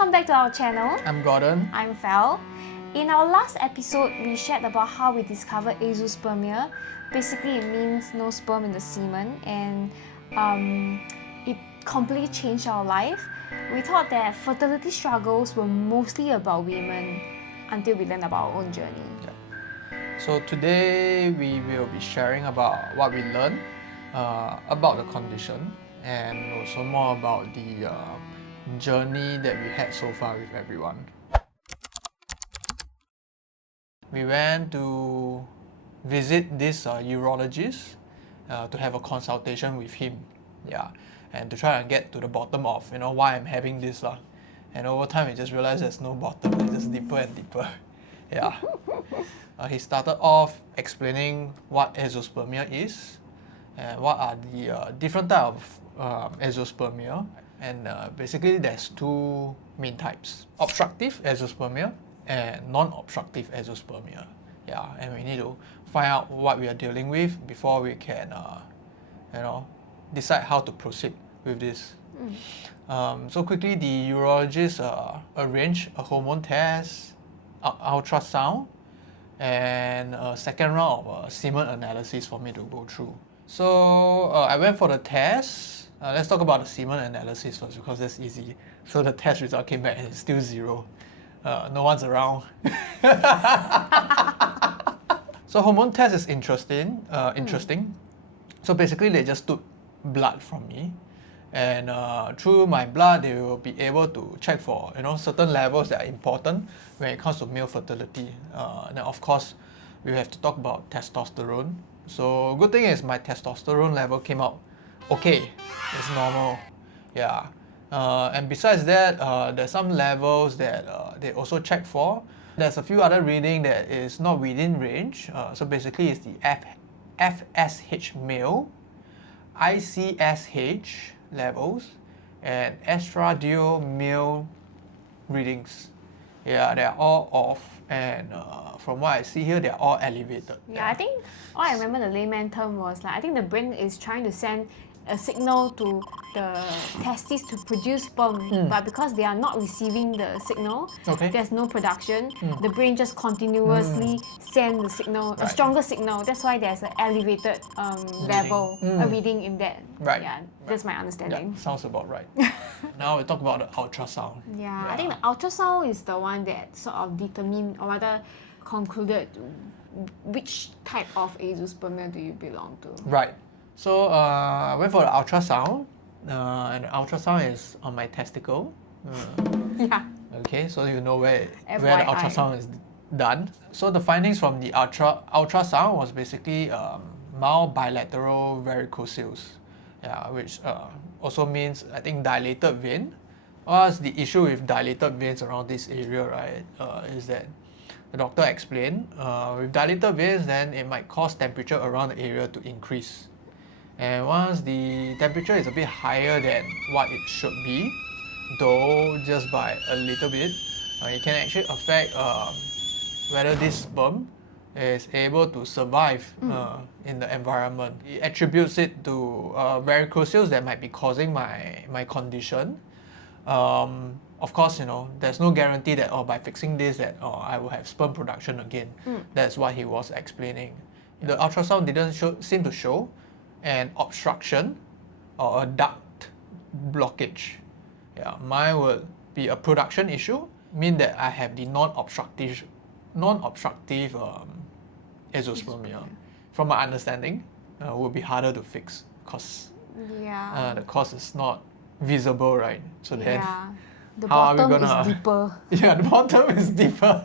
Welcome back to our channel. I'm Gordon. I'm Fel. In our last episode, we shared about how we discovered azoospermia. Basically, it means no sperm in the semen, and it completely changed our life. We thought that fertility struggles were mostly about women until we learned about our own journey. So today we will be sharing about what we learned about the condition and also more about the journey that we had so far with everyone. We went to visit this urologist to have a consultation with him, and to try and get to the bottom of why I'm having this And over time, we just realized there's no bottom; it's just deeper and deeper. He started off explaining what azoospermia is and what are the different types of azoospermia. And basically, there's two main types: obstructive azoospermia and non-obstructive azoospermia. And we need to find out what we are dealing with before we can, decide how to proceed with this. So quickly, the urologist arranged a hormone test, ultrasound, and a second round of semen analysis for me to go through. So I went for the test. Let's talk about the semen analysis first because that's easy. So the test result came back and it's still 0. No one's around. So hormone test is interesting. So basically they just took blood from me, and through my blood they will be able to check for certain levels that are important when it comes to male fertility. Then of course we have to talk about testosterone. So good thing is my testosterone level came out okay, it's normal. And besides that, there's some levels that they also check for. There's a few other reading that is not within range. So basically it's the FSH male, ICSH levels, and estradiol male readings. They're all off, and from what I see here, they're all elevated. I think all I remember the layman term was I think the brain is trying to send a signal to the testes to produce sperm, but because they are not receiving the signal, there's no production. The brain just continuously sends the signal, a stronger signal. That's why there's an elevated level, a reading in that. That's my understanding. Sounds about right. Now we talk about the ultrasound. I think the ultrasound is the one that sort of determined, or rather concluded, which type of azoospermia do you belong to. Right. So I went for the ultrasound, and the ultrasound is on my testicle. Okay, so you know where the ultrasound is done. So the findings from the ultrasound was basically mild bilateral varicocele, which also means I think dilated vein. What's the issue with dilated veins around this area, right? Is that the doctor explained with dilated veins, then it might cause temperature around the area to increase. And once the temperature is a bit higher than what it should be, though just by a little bit, it can actually affect whether this sperm is able to survive in the environment. It attributes it to varicoceles that might be causing my condition. Of course, there's no guarantee that by fixing this that I will have sperm production again. That's what he was explaining. The ultrasound didn't seem to show an obstruction or a duct blockage. Mine would be a production issue, mean that I have the non-obstructive azoospermia. From my understanding, would be harder to fix because the cause is not visible, right? So then, the how bottom are we gonna? Is deeper. The bottom is deeper.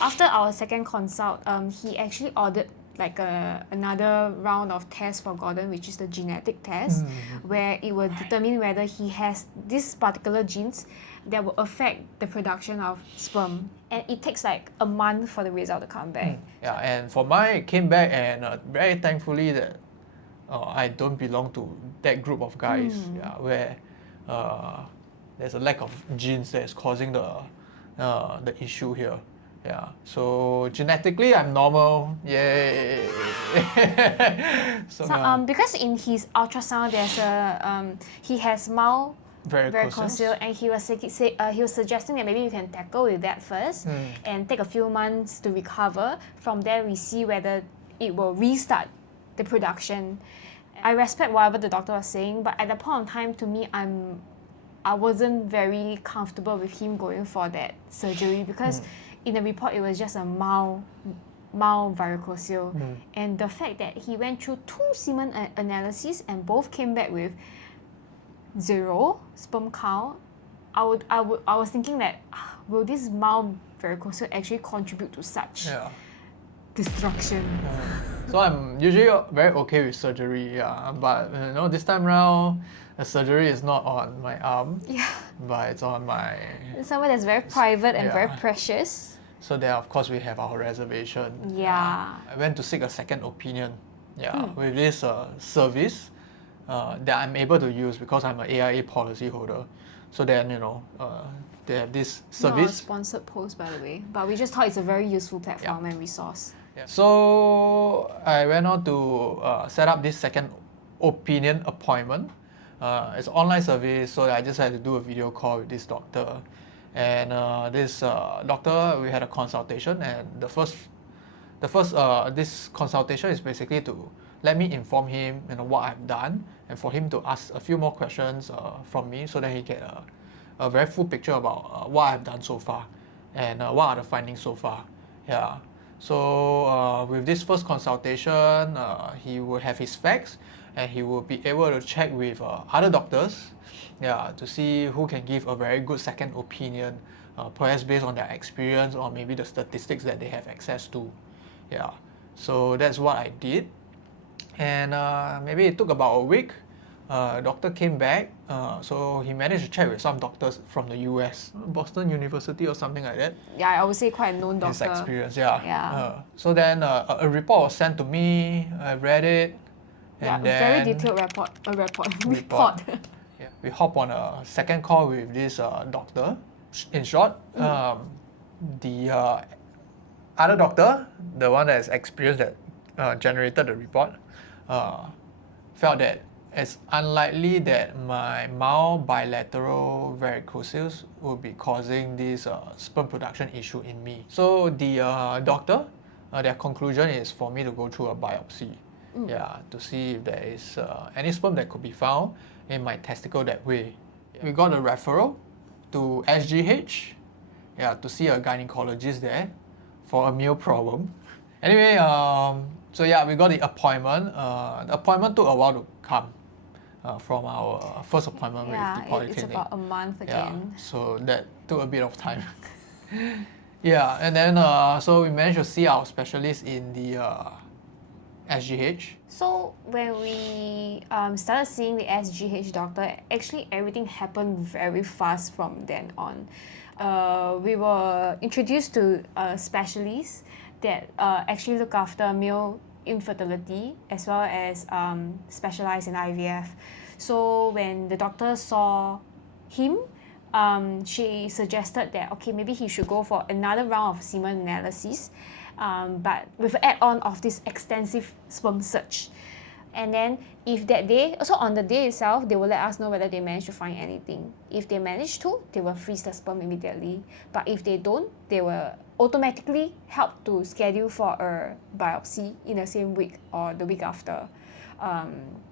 After our second consult, he actually ordered another round of tests for Gordon, which is the genetic test, where it will determine whether he has these particular genes that will affect the production of sperm. And it takes a month for the result to come back. And for mine, it came back, and very thankfully that I don't belong to that group of guys, where there's a lack of genes that is causing the issue here. So genetically I'm normal. Yay! So because in his ultrasound there's he has mild varicocele, and he was suggesting that maybe you can tackle with that first and take a few months to recover. From there, we see whether it will restart the production. I respect whatever the doctor was saying, but at that point of time, to me, I wasn't very comfortable with him going for that surgery because in the report it was just a mild varicocele, and the fact that he went through 2 semen analyses and both came back with 0 sperm count, I was thinking that will this mild varicocele actually contribute to such destruction? So I'm usually very okay with surgery, but this time around the surgery is not on my arm, but it's on my... somewhere that's very private and very precious. So then of course we have our reservation. I went to seek a second opinion with this service that I'm able to use because I'm an AIA policy holder. So then, they have this service. Not a sponsored post, by the way, but we just thought it's a very useful platform and resource. So I went on to set up this second opinion appointment. It's an online service, so I just had to do a video call with this doctor. And this doctor, we had a consultation, and this consultation is basically to let me inform him, what I've done, and for him to ask a few more questions from me, so that he get a very full picture about what I've done so far, and what are the findings so far. So with this first consultation, he will have his facts, and he will be able to check with other doctors, to see who can give a very good second opinion, perhaps based on their experience or maybe the statistics that they have access to. So that's what I did, and maybe it took about a week. Doctor came back, so he managed to check with some doctors from the US, Boston University or something like that. I would say quite a known doctor. His experience, so then a report was sent to me. I read it. And then very detailed report. We hop on a second call with this doctor. In short, the other doctor, the one that has experience that generated the report, felt that it's unlikely that my mild bilateral varicocele will be causing this sperm production issue in me. So the doctor, their conclusion is for me to go through a biopsy, to see if there is any sperm that could be found in my testicle that way. We got a referral to SGH, to see a gynecologist there for a male problem. Anyway, so we got the appointment. The appointment took a while to come from our first appointment with the polyclinic. It's about a month again. So that took a bit of time. And then so we managed to see our specialist in the SGH. So when we started seeing the SGH doctor, actually everything happened very fast from then on. We were introduced to a specialist that actually look after male infertility as well as specialize in IVF. So when the doctor saw him, she suggested that maybe he should go for another round of semen analysis, but with an add-on of this extensive sperm search. And then if that day, also on the day itself, they will let us know whether they managed to find anything. If they manage to, they will freeze the sperm immediately. But if they don't, they will automatically help to schedule for a biopsy in the same week or the week after,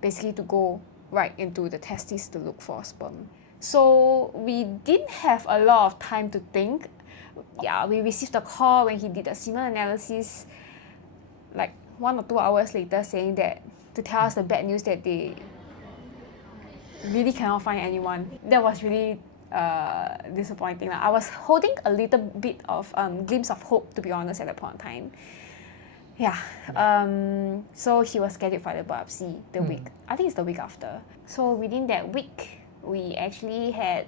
basically to go right into the testes to look for sperm. So we didn't have a lot of time to think. We received a call when he did the semen analysis, like 1 or 2 hours later, saying that to tell us the bad news that they really cannot find anyone. That was really disappointing. I was holding a little bit of glimpse of hope, to be honest, at that point in time. So he was scheduled for the biopsy the week, I think it's the week after. So within that week, we actually had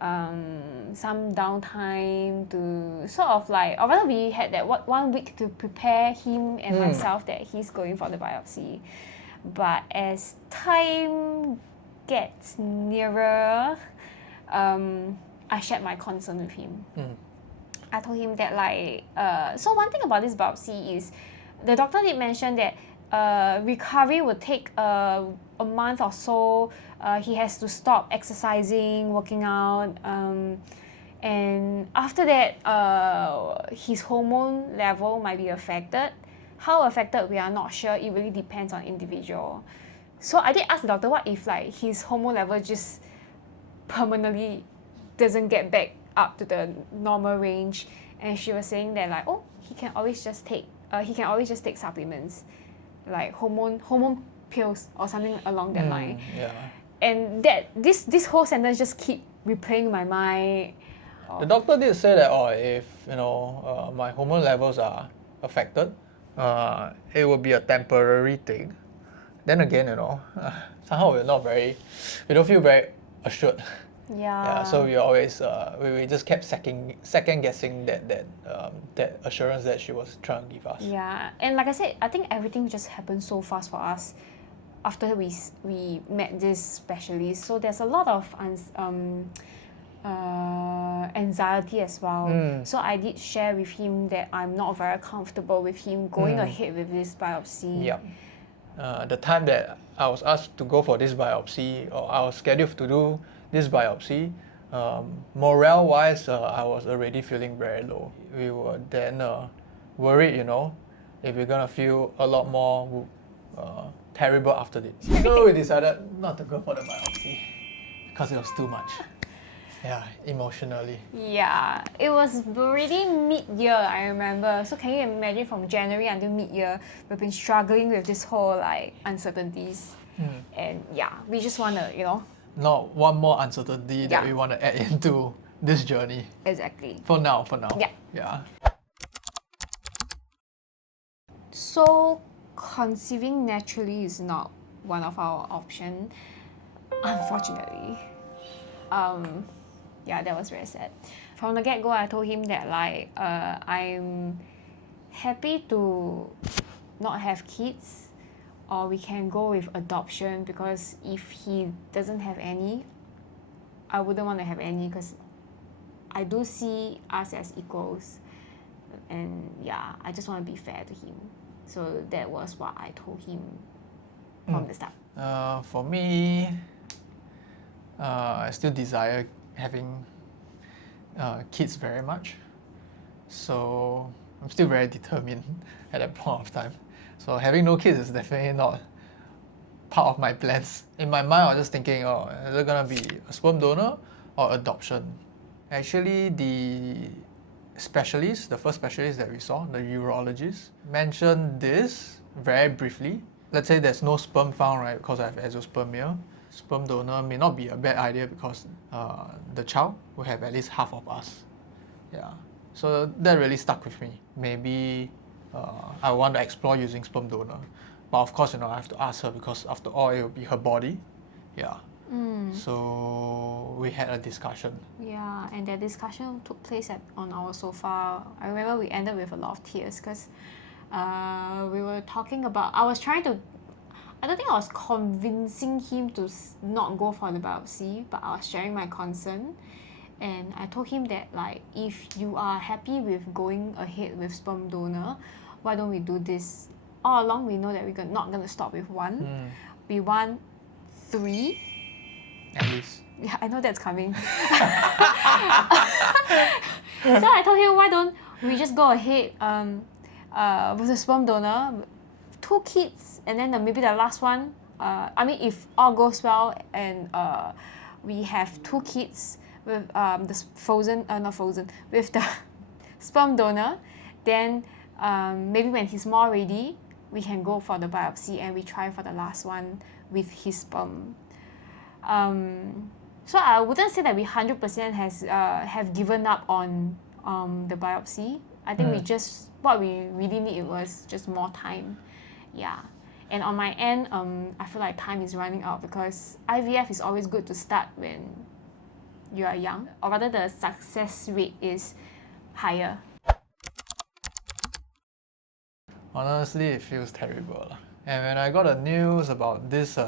some downtime to sort of like, or rather we had that 1 week to prepare him and myself that he's going for the biopsy. But as time gets nearer, I shared my concern with him. I told him that so one thing about this biopsy is the doctor did mention that recovery will take a month or so, he has to stop exercising, working out, and after that, his hormone level might be affected. How affected, we are not sure. It really depends on individual. So I did ask the doctor, what if like his hormone level just permanently doesn't get back up to the normal range? And she was saying that like, oh, he can always just take supplements, like hormone pills or something along that line. Yeah. And that this whole sentence just keep replaying in my mind. The doctor did say that, if my hormone levels are affected, it will be a temporary thing. Then again, somehow we don't feel very assured. Yeah. So we always we just kept second guessing that assurance that she was trying to give us. Yeah, and like I said, I think everything just happened so fast for us after we met this specialist. So there's a lot of anxiety as well. So I did share with him that I'm not very comfortable with him going ahead with this biopsy. Yeah. The time that I was asked to go for this biopsy, or I was scheduled to do this biopsy, morale-wise, I was already feeling very low. We were then worried, if we're gonna feel a lot more terrible after this. So we decided not to go for the biopsy because it was too much. Yeah, emotionally. Yeah, it was already mid-year, I remember. So can you imagine, from January until mid-year, we've been struggling with this whole like uncertainties. And yeah, we just want to, not one more uncertainty that we want to add into this journey. Exactly. For now. Yeah. So conceiving naturally is not one of our options, unfortunately. Yeah, that was very sad. From the get-go, I told him that like I'm happy to not have kids, or we can go with adoption, because if he doesn't have any, I wouldn't want to have any, because I do see us as equals, and yeah, I just want to be fair to him. So that was what I told him from the start. For me, I still desire having kids very much, so I'm still very determined at that point of time. So having no kids is definitely not part of my plans. In my mind, I was just thinking, is it gonna be a sperm donor or adoption? Actually, the first specialist that we saw, the urologist, mentioned this very briefly. Let's say there's no sperm found, right, because I have azoospermia. Sperm donor may not be a bad idea because the child will have at least half of us. Yeah. So that really stuck with me. Maybe I want to explore using sperm donor. But of course, I have to ask her, because after all, it will be her body. Yeah. So we had a discussion. Yeah, and that discussion took place on our sofa. I remember we ended with a lot of tears because we were talking about, I don't think I was convincing him to not go for the biopsy, but I was sharing my concern. And I told him that like, if you are happy with going ahead with sperm donor, why don't we do this? All along we know that we're not going to stop with one. We want 3. At least. Yeah, I know that's coming. So I told him, why don't we just go ahead with the sperm donor, 2 kids, and then maybe the last one, if all goes well and we have 2 kids with with the sperm donor, then maybe when he's more ready, we can go for the biopsy and we try for the last one with his sperm. So I wouldn't say that we 100% have given up on the biopsy. I think what we really need was just more time. Yeah. And on my end, I feel like time is running out, because IVF is always good to start when you are young, or rather the success rate is higher. Honestly, it feels terrible. And when I got the news about this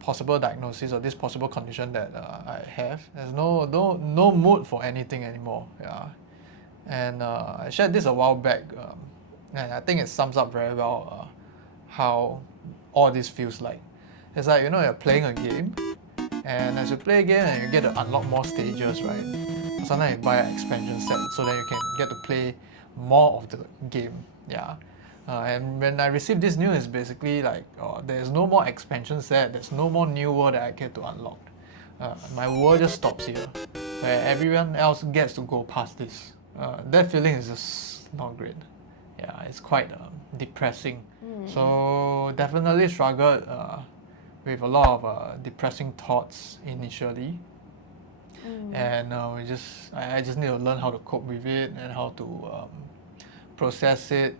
possible diagnosis or this possible condition that I have, there's no mood for anything anymore. Yeah. And I shared this a while back, and I think it sums up very well how all this feels like. It's like, you're playing a game, and as you play a game, and you get to unlock more stages, right? Sometimes you buy an expansion set so that you can get to play more of the game. Yeah. And when I received this news, it's basically like, there's no more expansion set, there's no more new world that I get to unlock. My world just stops here, where everyone else gets to go past this. That feeling is just not great. Yeah, it's quite depressing. So definitely struggled with a lot of depressing thoughts initially. And I just need to learn how to cope with it and how to process it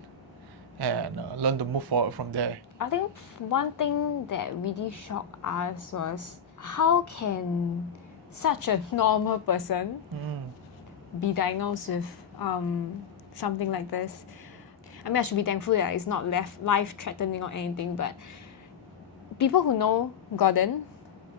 and learn to move forward from there. I think one thing that really shocked us was how can such a normal person be diagnosed with something like this. I mean, I should be thankful that it's not life-threatening or anything, but people who know Gordon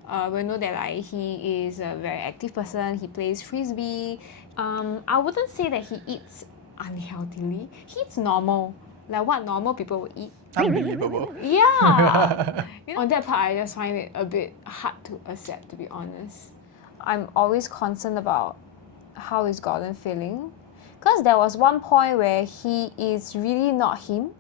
will know that like he is a very active person. He plays frisbee. I wouldn't say that he eats unhealthily. He eats normal, like what normal people would eat. Unbelievable. Yeah. On that part, I just find it a bit hard to accept, to be honest. I'm always concerned about how is Gordon feeling, because there was one point where he is really not him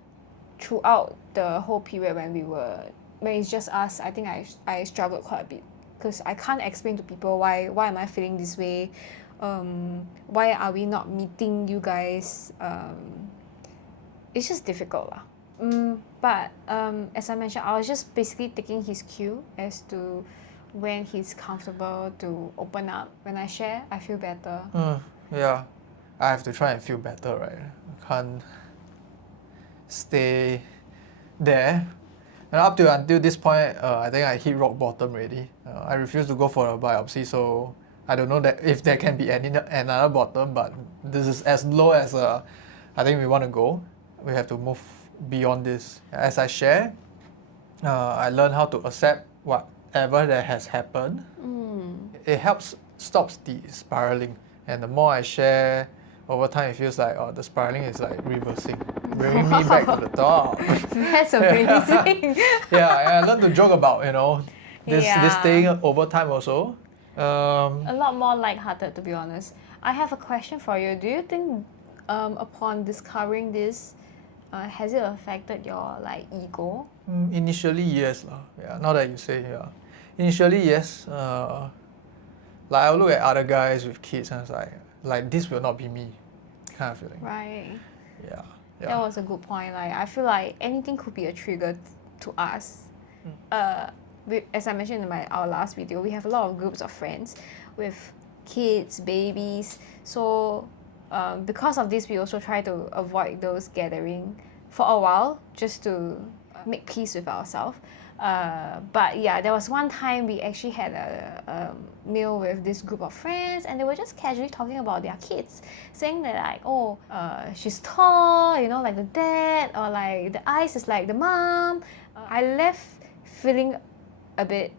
throughout the whole period when it's just us. I think I struggled quite a bit because I can't explain to people why am I feeling this way, why are we not meeting you guys. It's just difficult lah. But as I mentioned, I was just basically taking his cue as to when he's comfortable to open up. When I share, I feel better. Yeah, I have to try and feel better, right? I can't stay there. And until this point, I think I hit rock bottom already. I refuse to go for a biopsy, so I don't know that if there can be another bottom, but this is as low as I think we want to go. We have to move beyond this. As I share, I learn how to accept whatever that has happened. It stops the spiraling. And the more I share, over time it feels like the spiraling is like reversing, bringing me back to the top. That's amazing. Yeah, I learned to joke about this thing over time also. A lot more lighthearted, to be honest. I have a question for you. Do you think upon discovering this, has it affected your ego? Initially, yes. Yeah, now that you say, yeah. Initially, yes. I look at other guys with kids and it's like this will not be me, kind of feeling. Right. Yeah. That was a good point. I feel like anything could be a trigger to us. As I mentioned in our last video, we have a lot of groups of friends with kids, babies. So because of this, we also try to avoid those gatherings for a while, just to make peace with ourselves. But yeah, there was one time we actually had a meal with this group of friends, and they were just casually talking about their kids, saying that she's tall, like the dad, or like the eyes is like the mom. I left feeling a bit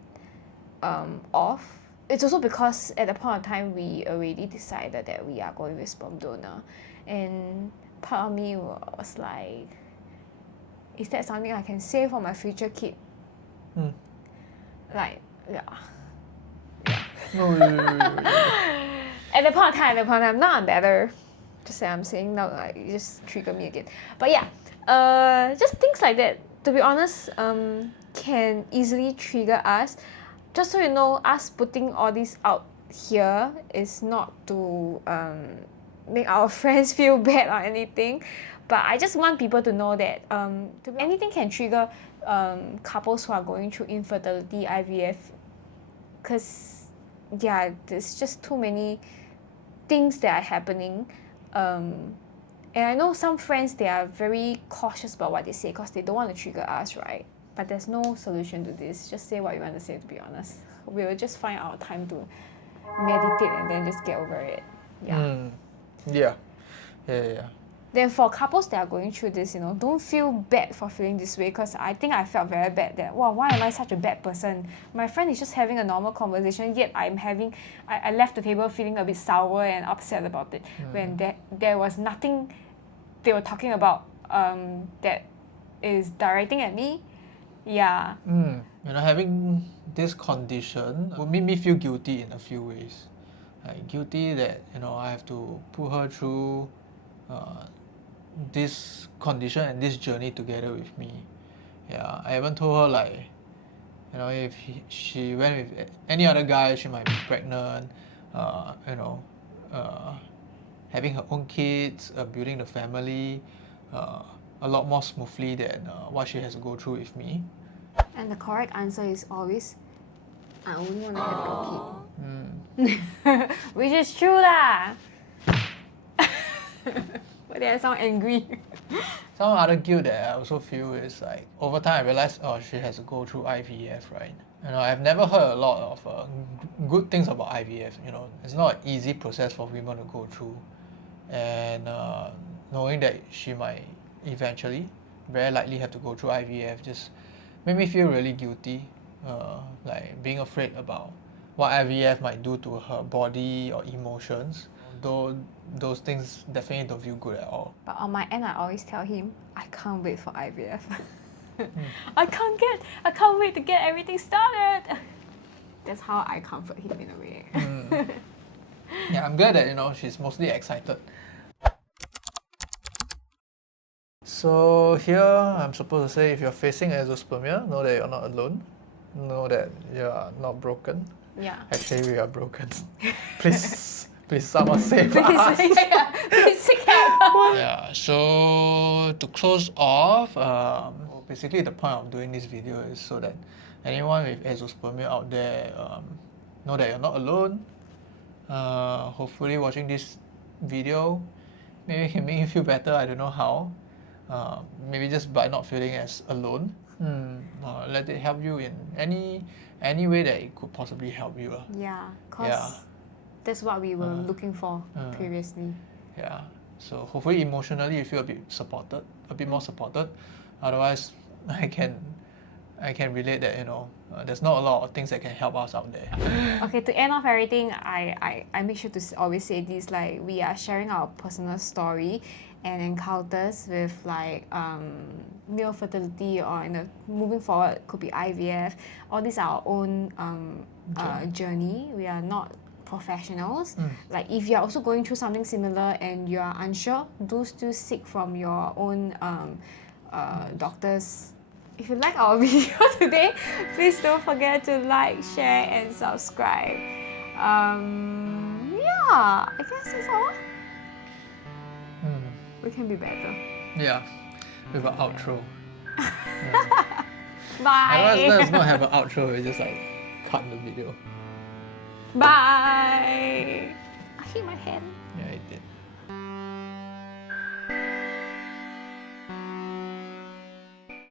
off. It's also because at the point of time we already decided that we are going with sperm donor, and part of me was like, is that something I can save for my future kid? Yeah. No. At the point of time, now I'm better. Just say I'm saying now, it just trigger me again. But yeah, just things like that, to be honest, can easily trigger us. Just so you know, us putting all this out here is not to make our friends feel bad or anything, but I just want people to know that anything can trigger couples who are going through infertility, IVF, because there's just too many things that are happening, and I know some friends, they are very cautious about what they say because they don't want to trigger us, right? But there's no solution to this. Just say what you want to say, to be honest. We will just find our time to meditate and then just get over it. Yeah. Then for couples that are going through this, don't feel bad for feeling this way, because I think I felt very bad that, why am I such a bad person? My friend is just having a normal conversation, yet I left the table feeling a bit sour and upset about it, when there was nothing they were talking about that is directing at me. Yeah. You know, having this condition will make me feel guilty in a few ways. Like guilty that, you know, I have to put her through this condition and this journey together with me. Yeah, I haven't told her like, you know, if she went with any other guy, she might be pregnant. You know, having her own kids, building the family, a lot more smoothly than what she has to go through with me. And the correct answer is always, I only want to have your kid. Which is true lah. But then I sound angry. Some other guilt that I also feel is like, over time I realized, oh, she has to go through IVF, right? You know, I've never heard a lot of good things about IVF. You know, it's not an easy process for women to go through. And knowing that she might eventually, very likely have to go through IVF just made me feel really guilty. Like being afraid about what IVF might do to her body or emotions. Though those things definitely don't feel good at all. But on my end, I always tell him, I can't wait for IVF. I can't wait to get everything started. That's how I comfort him in a way. Yeah, I'm glad that, you know, she's mostly excited. So here I'm supposed to say, if you're facing azoospermia, know that you're not alone. Know that you're not broken. Yeah. Actually, we are broken. Please, someone save Please, us. please seek help. Yeah, so to close off, basically the point of doing this video is so that anyone with azoospermia out there know that you're not alone. Hopefully watching this video maybe it can make you feel better. I don't know how. Maybe just by not feeling as alone. Let it help you in any way that it could possibly help you. Yeah, because that's what we were looking for previously. Yeah, so hopefully emotionally you feel a bit more supported. Otherwise, I can relate that, you know, there's not a lot of things that can help us out there. Okay, to end off everything, I make sure to always say this, like, we are sharing our personal story and encounters with like male fertility, or moving forward could be IVF. All these are our own journey. We are not professionals. Like, if you're also going through something similar and you are unsure, do still seek from your own doctors. If you like our video today, please don't forget to like, share and subscribe. Yeah, I guess that's all. We can be better. Yeah, with an outro. Bye. Otherwise, let's not have an outro, we just like cut the video. Bye. I hit my hand. Yeah, it did.